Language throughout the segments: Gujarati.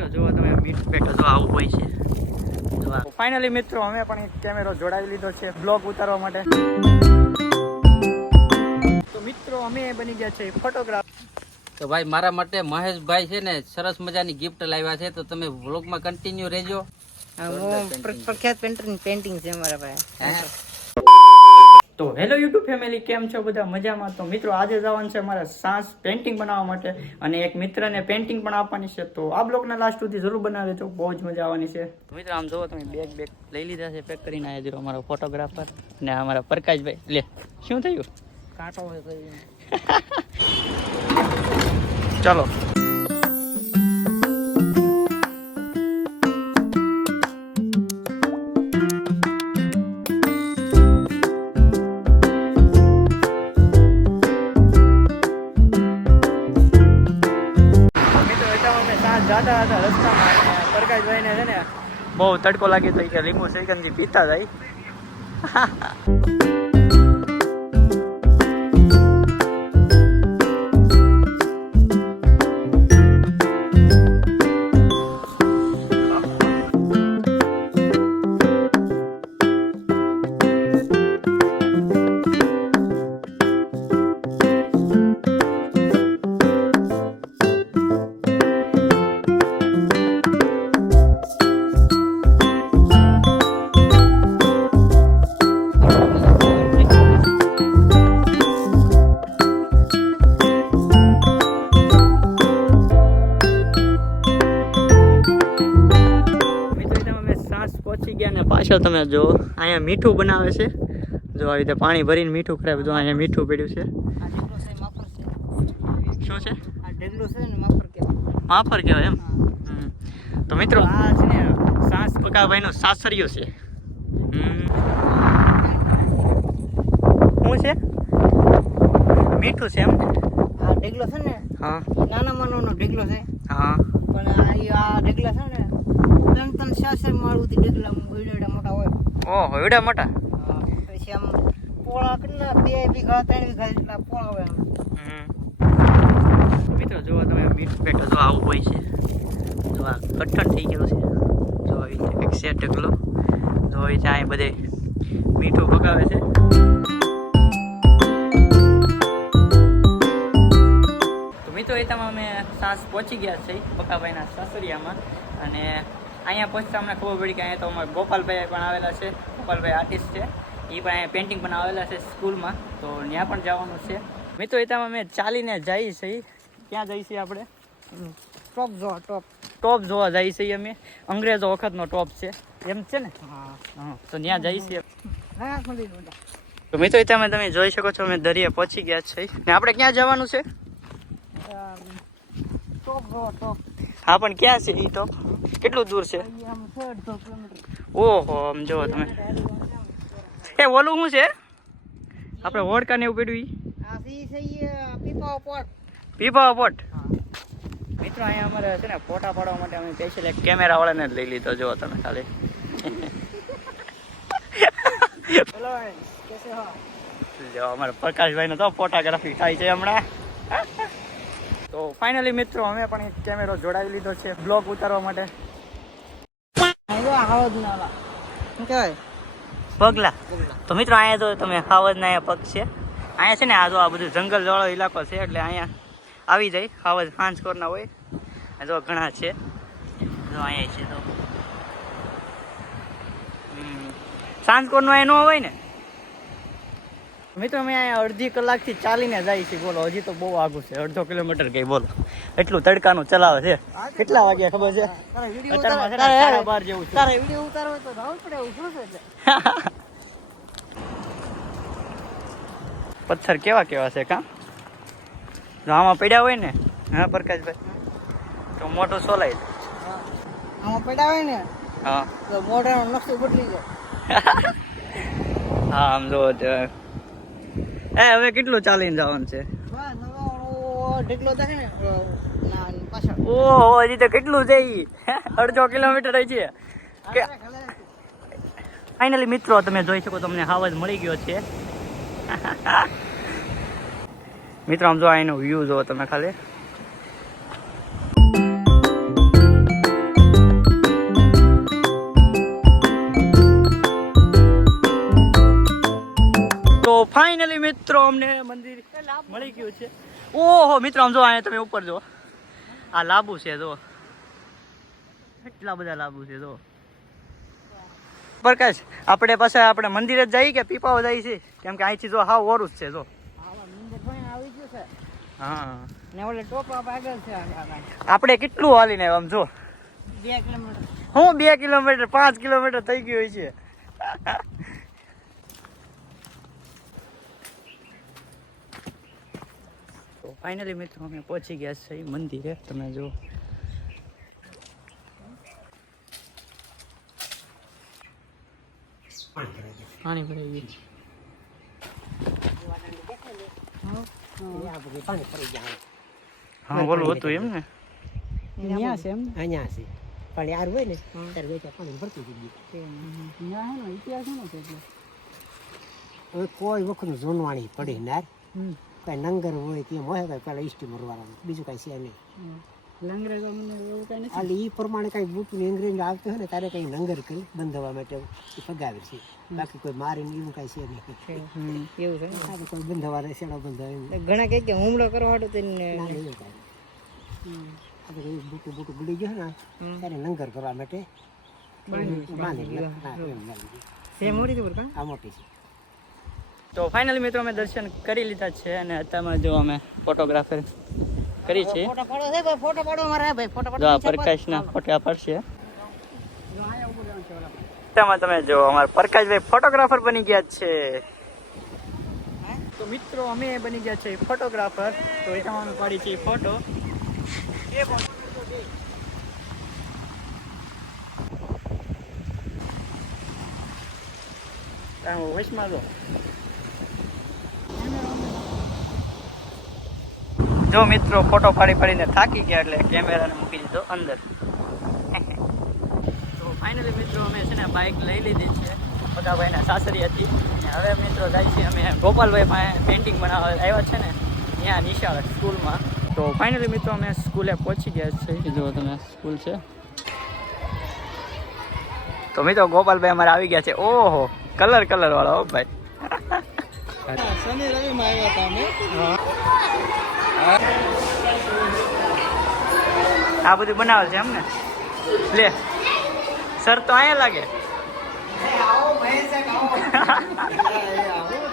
મિત્રો જુઓ તમે મીઠ પેટો જો આવું હોય છે. ફાઇનલી મિત્રો અમે પણ એક કેમેરો જોડાવી લીધો છે બ્લોગ ઉતારવા માટે. તો મિત્રો અમે બની ગયા છે ફોટોગ્રાફ તો ભાઈ મારા માટે મહેશભાઈ છે ને સરસ મજાની ગિફ્ટ લાવ્યા છે. તો તમે વ્લોગમાં કન્ટિન્યુ રહેજો. પ્રખ્યાત પેન્ટર પેન્ટિંગ છે મારા પાસે તો હેલો યુટ્યુબ ફેમિલી કેમ છો બધા? મજામાં? તો મિત્રો આજે જવાનું છે મારે સાસ પેન્ટિંગ બનાવવા માટે અને એક મિત્રને પેન્ટિંગ પણ આપવાની છે. તો આ બ્લોગના લાસ્ટ સુધી જરૂર બનાવે તો બહુ જ મજા આવવાની છે. તો મિત્રો આમ જુઓ તમે બેગ બેગ લઈ લીધા છે પેક કરીને આવ્યા જો અમારો ફોટોગ્રાફર અને અમારા પ્રકાશભાઈ. લે શું થયું? કાંટો ચલો. બહુ તડકો લાગે તો કે લીંબુ સેકન્ડથી પીતા જાય. પાછળ તમે જો અહીંયા મીઠું બનાવે છે. જો આવી રીતે પાણી ભરીને મીઠું ખરાબ જો અહીંયા મીઠું પડ્યું છે. આ ઢગલો છે માફર છે શું છે? આ ઢગલો છે ને માફર કહેવાય એમ. તો મિત્રો આ છે ને સાસ પકાભાઈનું સાસરિયું છે. શું છે? મીઠું છે એમ? આ ઢગલો છે ને હા નાના માનો ઢગલો છે. હા. પણ આ ઢગલા છે ને ત્રણ ત્રણ સાસર માળ ઢગલા ઓહો એવડા મોટા? પછી આમ પોળા કેટલા બે વીઘા ત્રણ વીઘા જેટલા પોળા હોય આમ. હમ. મિત્રો જો તમે મીઠું પેટો જો આવું હોય છે. જો આ કઠણ થઈ ગયું છે. જો એક સેટ ઢગલો જો આવી રીતે બધે મીઠું પકાવે છે. તો મિત્રો એ તમે અમે સાસ પહોંચી ગયા છે પકાભાઈના સાસરિયામાં. અને અહીંયા પહોંચતા અમને ખબર પડી કે અહીંયા તો અમારા ગોપાલભાઈ પણ આવેલા છે. ગોપાલભાઈ આર્ટિસ્ટ છે. એ પણ અહીંયા પેઇન્ટિંગ પણ આવેલા છે સ્કૂલમાં. તો ત્યાં પણ જવાનું છે. મિત્રો એ તમે અમે ચાલીને જઈએ છીએ. ક્યાં જઈ છીએ આપણે? ટોપ જોવા ટોપ. ટોપ જોવા જઈએ છીએ અમે. અંગ્રેજો વખતનો ટોપ છે. એમ છે ને? હા. તો ત્યાં જઈ છીએ. તો મિત્રો તમે તમે જોઈ શકો છો અમે દરિયા પહોંચી ગયા છીએ. ને આપણે ક્યાં જવાનું છે? ટોપ જોવા ટોપ. હા પણ ક્યાં છે એ તો? કેટલું દૂર છે? ઓહો આમ જો તમે. એ ઓલું શું છે? આપણે વોડકા ને એવું પડ્યું પીપાઓ પોટ. પીપા પોટ મિત્રો અહીંયા અમારે છે ને ફોટા પાડવા માટે અમે સ્પેશિયલ એક કેમેરા વાળાને જ લઈ લીધો જોવો તમે ખાલી. હેલો કેસે હો? જો અમારા પ્રકાશભાઈનો તો ફોટોગ્રાફી થાય છે હમણાં. તો ફાઇનલી મિત્રો અમે પણ એક કેમેરો જોડાવી લીધો છે બ્લોગ ઉતારવા માટે. શું કહેવાય? પગલા. તો મિત્રો અહીંયા તો તમે હાવજના અહીંયા પગ છે. અહીંયા છે ને આ જો આ બધું જંગલ વાળો ઇલાકો છે એટલે અહીંયા આવી જાય. હાવજ હાંસ કોરના હોય. આ જો ઘણા છે. જો અહીંયા છે તો. હમ. સાંજ કોરનો અહીંયા ન હોય ને? મિત્રો અમે અહીંયા અડધી કલાકથી ચાલીને જાય છે. બોલો હજી તો બહુ આઘું છે. અડધો કિલોમીટર કઈ બોલો. એટલું તડકાનું ચલાવે છે. કેટલા વાગ્યા ખબર છે? બાર જેવું તારે વિડિયો ઉતારવો તો પડે પથ્થર કેવા કેવા છે કા? આમાં પડ્યા હોય ને હા પ્રકાશભાઈ? તો મોટો સોલાય આમાં પડ્યા હોય ને હા. તો મોઢાનો નકશો બદલી જાય હા આમ જો. એ હવે કેટલું ચાલીને જવાનું છે? ઓહો હજી તો કેટલું છે ઈ? અડધો કિલોમીટર હજી. છે કે ફાઇનલી મિત્રો તમે જોઈ શકો તમને હાવજ મળી ગયો છે. મિત્રો આમ જો અહીંનો વ્યૂ જો તમે ખાલી. મિત્રો અમને મંદિર મળી ગયું છે. ઓહો મિત્રો આમ જો અહીંયા તમે ઉપર જો આ લાબુ છે જો એટલા બધા લાબુ છે જો પ્રકાશ આપણે પાછા આપણે મંદિરે જ જઈએ કે પીપાઓ જાય છે? કેમ કે અહીંથી જો હા ઓરું જ છે જો આવા મંદિર જોઈને આવી ગયું છે હા. ને ઓલે ટોપા આગળ છે આગળ. આપણે કેટલું હાલીને આમ જો. બે કિલોમીટર. હું બે કિલોમીટર પાંચ કિલોમીટર થઈ ગયું હોય છે. ફાઇનલી મિત્રો અમે પહોંચી ગયા છે મંદિરે. તમે જો પાણી ભરાઈ ગયું. હા બોલું હતું એમ ને? અહીંયા છે એમ અહીંયા છે. પણ યાર હોય ને ત્યારે વેચા પાણી ભરતું થઈ ગયું. ને ઇતિહાસ શું છે એટલે? હવે કોઈ વખત જોનવાણી પડી નાર. કઈ નંગર હોય કે એમ હોય કઈ પેલા ઈસ્ટી મરવાના બીજું કઈ છે નહીં. કઈ એટલે એ પ્રમાણે કઈ બુટું અંગ્રેજ આવતું હોય ને ત્યારે કઈ નંગર કરી બંધવા માટે એ ફગાવે છે. બાકી કોઈ મારીને એવું કઈ છે નહીં. એવું છે કોઈ બંધવા શેડો બંધાવે ઘણા કહે કે હુમલો કરવા હાટુ તેને એવું કાંઈ. આ તો કઈ બુટું બુટું બુડી ગયું ને ત્યારે નંગર કરવા માટે બાંધી લે. હા, એમ બાંધી. છે મોડી ખબર કા? આ મોટી છે. તો ફાઇનલી મિત્રો અમે દર્શન કરી લીધા છે અને અત્યારમાં જો અમે ફોટોગ્રાફર કરી છે ફોટો પાડો છે ભાઈ ફોટો પાડો મારે ભાઈ ફોટો જો આ પ્રકાશના ફોટા પડશે. તેમાં તમે જો અમારા પ્રકાશભાઈ ફોટોગ્રાફર બની ગયા છે. તો મિત્રો અમે બની ગયા છે ફોટોગ્રાફર તો એમાં અમે પાડી છે ફોટો એ પણ તમે વોઇસમાં જો મિત્રો ફોટો પાડી પાડીને થાકી ગયા એટલે કેમેરાને મૂકી દીધો અંદર. તો ફાઇનલી મિત્રો અમે છે ને બાઇક લઈ લીધી છે. બધા ભાઈના સાસરી હતી. અને હવે મિત્રો જાય છે અમે ગોપાલભાઈ પાસે પેઇન્ટિંગ બનાવવા આવ્યા છે ને ત્યાં નિશાળ સ્કૂલમાં. તો ફાઇનલી મિત્રો અમે સ્કૂલે પહોંચી ગયા છે. જો તમે સ્કૂલ છે. તો મિત્રો ગોપાલભાઈ અમારે આવી ગયા છે. ઓહો કલર કલર વાળો ભાઈ. શનિ રવિ માં આવ્યા હતા અમે. આ બધું બનાવે છે એમ ને લે સર તો અહીંયા લાગે.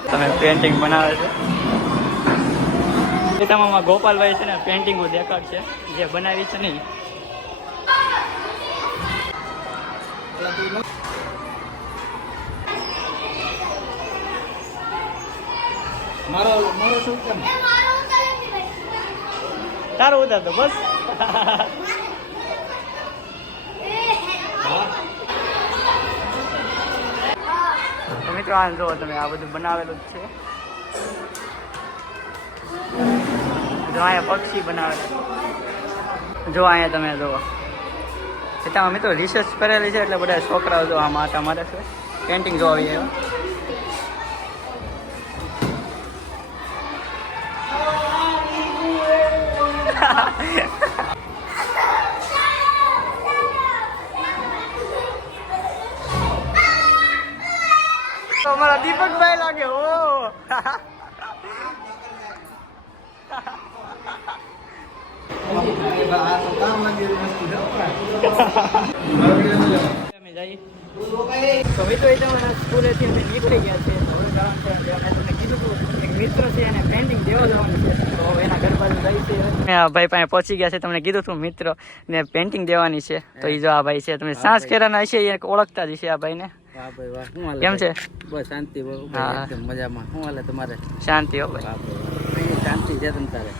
તમે પેન્ટિંગ બનાવે છે. તમામાં ગોપાલભાઈ છે ને પેન્ટિંગો દેખાડશે. જે બનાવી છે નહીં. મારો મારો શું કેમ તારું ઉતાર તો બસ. મિત્રો, આ જુઓ તમે આ બધું બનાવેલું જ છે. જો અહીંયા પક્ષી બનાવે જો અહીંયા તમે જુઓ સીતામાં મિત્રો રિસર્ચ કરેલી છે એટલે બધા છોકરાઓ જો આ માતા મારે છે. પેન્ટિંગ જોવા આવી એવા તો અમારા દીપકભાઈ લાગે ઓ અમે જઈએ. તો મિત્રો એ તમારા સ્કૂલેથી અમે નીકળી ગયા છે હવે જવાનું છે અમે તમને કીધું હતું, એક મિત્ર છે એને પેન્ટિંગ દેવા જવાનું છે. તો હવે એના ઘર બાજુ જાય છે ભાઈ પાસે પહોંચી ગયા છે તમને કીધું હતું મિત્ર ને પેન્ટિંગ દેવાની છે. તો એ જો આ ભાઈ છે તમે સાંસ કેરાના હશે એ ઓળખતા જ છે આ ભાઈને. ભાઈ વાહ કેમ છે? બસ શાંતિ મજામાં. શું હાલે તમારે? શાંતિ હો ભાઈ. શાંતિ છે તમ તારે.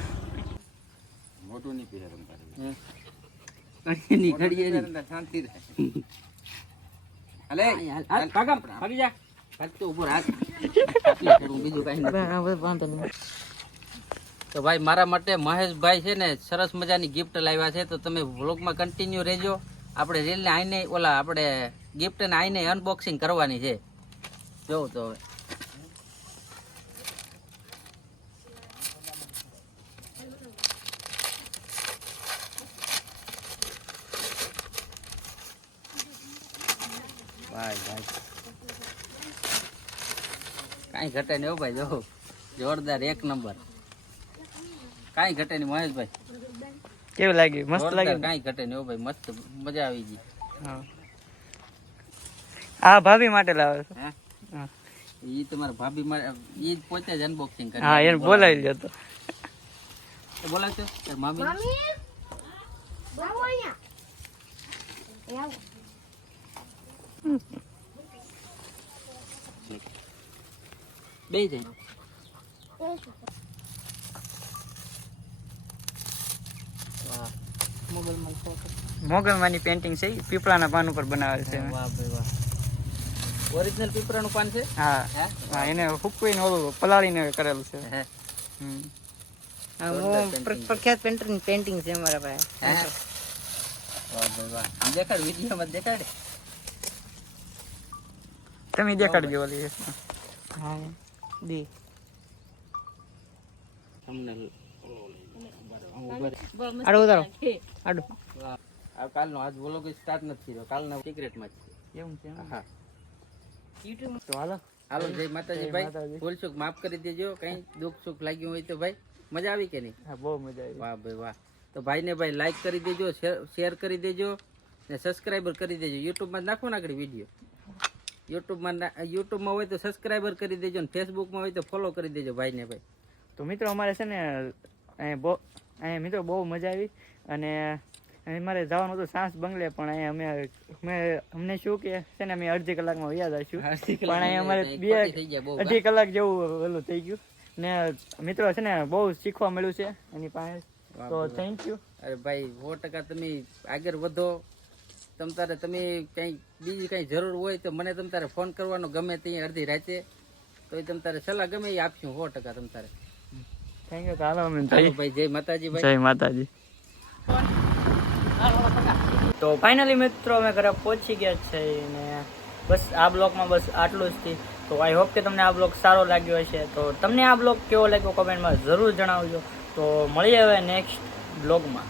ઘડીએ નહીં. અહીં હાલ, હાલ, ભાગી જા. ભાગ તો રાખ. બીજું કાંઈ નથી. વાંધો નહીં. તો ભાઈ મારા માટે મહેશભાઈ છે ને સરસ મજાની ગિફ્ટ લાવ્યા છે. તો તમે વ્લોગમાં કન્ટિન્યુ રહેજો. આપણે રીલને આઈને ઓલા આપણે ગિફ્ટને આઈને અનબોક્સિંગ કરવાની છે. જોઉં તો હવે ભાઈ ભાઈ કાંઈ ઘટે નહીં હો ભાઈ જો. જોરદાર એક નંબર. કાંઈ ઘટે નહીં મહેશભાઈ. કેવું લાગ્યું મસ્ત લાગ્યું કાંઈ ઘટે નહીં હો ભાઈ મસ્ત મજા આવી ગઈ. હા. આ ભાભી માટે લાવે છે. ઈ તમારા ભાભી માટે ઈ જ પોતે જ અનબોક્સિંગ કરી હા એને બોલાવી લ્યો તો. બોલાવતો તાર મામી. બે જાય વાહ પેન્ટિંગ છે પીપળા પીપળાના પાન ઉપર બનાવેલ છે. વાહ ભાઈ વાહ. ઓરિજિનલ પીપળાનું પાન છે? હા. હા? એને ફૂકવીને ઓલું પલાળીને કરેલું છે. હે. પ્રખ્યાત પેન્ટરની પેન્ટિંગ છે મારા પાસે. હે? વાહ ભાઈ વાહ. દેખાડ? વિડીયોમાં દેખાડ? તમે દેખાડજો ઓલી હા. દી તમને આડો ઉતારો. આડો આ કાલનો આજ બોલો કે સ્ટાર્ટ નથી થયો કાલના સિક્રેટમાં છે એમ? છે હા તો હાલો. હાલો જય માતાજી. ભાઈ. ભૂલ ચૂક માફ કરી દેજો. કઈ દુઃખ સુખ લાગ્યું હોય તો ભાઈ મજા આવી કે નહીં? હા બહુ મજા આવી. વાહ ભાઈ વાહ. તો ભાઈને ભાઈ લાઈક કરી દેજો શેર કરી દેજો ને સબસ્ક્રાઈબર કરી દેજો. યુટ્યુબમાં નાખો નાખડી આગળ વીડિયો યુટ્યુબમાં યુટ્યુબમાં હોય તો સબસ્ક્રાઈબર કરી દેજો ને ફેસબુકમાં હોય તો ફોલો કરી દેજો ભાઈને ભાઈ. તો મિત્રો અમારે છે ને અહીંયા બહુ અહીંયા મિત્રો બહુ મજા આવી અને અહીં મારે જવાનું હતું સાંસ બંગલે પણ અહીંયા અમે અમે અમને શું કે છે ને અમે અડધી કલાકમાં વ્યાજ આવીશું પણ અહીંયા અમારે બે અઢી કલાક જેવું ઓલું થઈ ગયું. ને મિત્રો છે ને બહુ શીખવા મળ્યું છે એની પાસે. તો થેન્ક યુ અરે ભાઈ સો ટકા તમે આગળ વધો. તમ તારે તમે કંઈ બીજી કંઈ જરૂર હોય તો મને તમ તારે ફોન કરવાનો ગમે તે અડધી રાતે. તો એ તમ તારે સલાહ ગમે એ આપશું સો ટકા તમ તારે. થેન્ક યુ ચાલો. ભાઈ જય માતાજી ભાઈ. જય માતાજી. તો ફાઇનલી મિત્રો અમે ઘરે પહોંચી ગયા છે ને બસ આ બ્લોગમાં બસ આટલું જ થી. તો આઈ હોપ કે તમને આ બ્લોગ સારો લાગ્યો હશે. તો તમને આ બ્લોગ કેવો લાગ્યો કમેન્ટમાં જરૂર જણાવજો. તો મળીએ હવે નેક્સ્ટ બ્લોગમાં